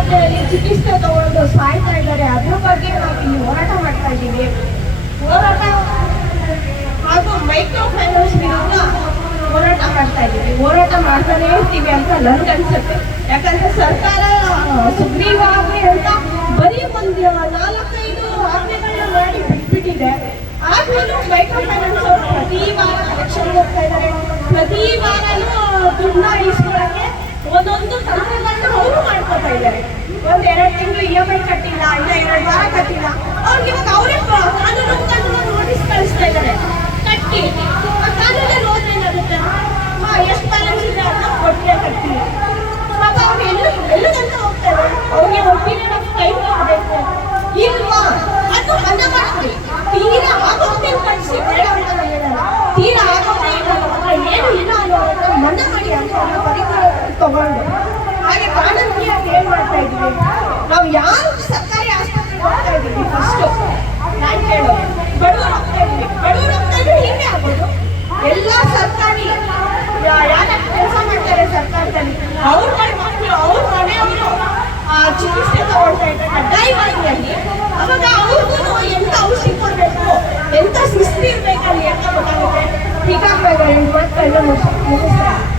ಆಸ್ಪತ್ರೆಯಲ್ಲಿ ಚಿಕಿತ್ಸೆ ತಗೊಂಡು ಸಾಯ್ತಾ ಇದ್ದಾರೆ. ಅದ್ರ ಬಗ್ಗೆ ನಾವು ಇಲ್ಲಿ ಹೋರಾಟ ಮಾಡ್ತಾ ಇದ್ದೀವಿ. ಹೋರಾಟ ಹಾಗೂ ಮೈಕ್ರೋ ಫೈನಾನ್ಸ್ ವಿರುದ್ಧ ಹೋರಾಟ ಮಾಡ್ತಾ ಇದ್ದೀವಿ. ಹೋರಾಟ ಮಾಡ್ತಾನೆ ಇರ್ತೀವಿ ಅಂತ ನನ್ಗನ್ಸುತ್ತೆ ಯಾಕಂದ್ರೆ ಸರ್ಕಾರ ಸುಗ್ರೀವಾಜ್ಞೆ ಅಂತ ಬರೀ ಒಂದು ನಾಲ್ಕೈದು ಆಜ್ಞೆಗಳನ್ನ ಮಾಡಿ ಬಿಟ್ಬಿಟ್ಟಿದೆ. ಆದ್ರೂ ಮೈಕ್ರೋ ಫೈನಾನ್ಸ್ ಅವರು ಪ್ರತಿ ವಾರ ಕಲೆಕ್ಷನ್ ಹೋಗ್ತಾ ಇದ್ದಾರೆ. ಪ್ರತಿ ವಾರನೂ ಇಸ್ಕೊಳಕ್ಕೆ ಒಂದೊಂದು ಅವರು ಮಾಡ್ಕೊತಾ ಇದ್ದಾರೆ. ಒಂದ್ ಎರಡ್ ತಿಂಗಳು ಇ ಎಂ ಐ ಕಟ್ಟಿಲ್ಲ, ಇಲ್ಲ ಎರಡು ವಾರ ಕಟ್ಟಿಲ್ಲ. ಅವ್ರಿಗೆ ಇವಾಗ ಅವರೇ ನೋಟಿಸ್ ಕಳಿಸ್ತಾ ಇದ್ದಾರೆ. ಕಟ್ಟಿ. ಕಾನೂನಲ್ಲಿ ಹೋದ್ರೆ ಏನಾಗುತ್ತೆ? ಎಷ್ಟು ಬ್ಯಾಲೆನ್ಸ್ ಅಂತ ಕೊಟ್ಟರೆ ಕಟ್ಟಿ. ಪಾಪ ಅವ್ರು ಎಲ್ಲ ಎಲ್ಲದಂತ ಹೋಗ್ತಾರೆ ಅವ್ರಿಗೆ ಒಪ್ಪಿಗೆ ಟೈಮ್ ಕೊಡಬೇಕು. ಇಲ್ವಾ? ಅದು ಬಂದ ತೀರಾ ಆಗೋಗ್ತೇನೆ ಕಳಿಸಿ ಬೇಡ ಅಂತ ತೀರಾ ಚಿಕಿತ್ಸೆ ತಗೊಳ್ತಾ ಇದ್ರೆ ಕಡ್ಡಾಯವಾಗಿ ಅವಾಗ ಎಂತ ಔಷಧಿ ಕೊಡಬೇಕು ಎಂತ ಶಿಸ್ತು ಇರ್ಬೇಕಲ್ಲಿ ಅಂತ ಗೊತ್ತಾಗುತ್ತೆ ಹೀಗಾಗಿ ಮಕ್ಕಳು